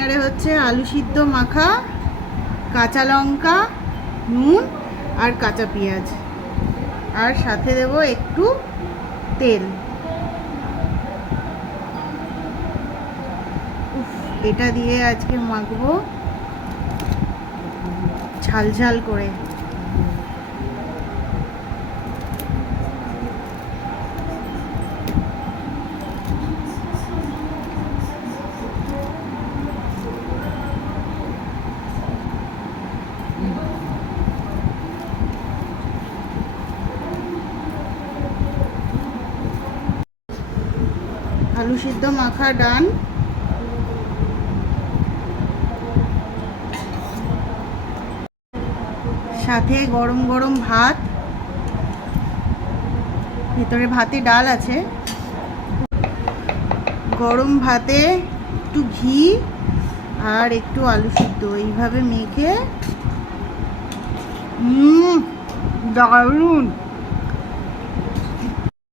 ফিঙ্গারে হচ্ছে আলু সিদ্ধ মাখা, কাঁচা লঙ্কা, নুন আর কাঁচা পেঁয়াজ, আর সাথে দেব একটু তেল। এটা দিয়ে আজকে মাখবো ঝাল ঝাল করে। আলু সিদ্ধ মাখা ডান। সাথে গরম গরম ভাত, ভেতরে ভাতে ডাল আছে। গরম ভাতে একটু ঘি আর একটু আলু সিদ্ধ এইভাবে মেখে দারুণ।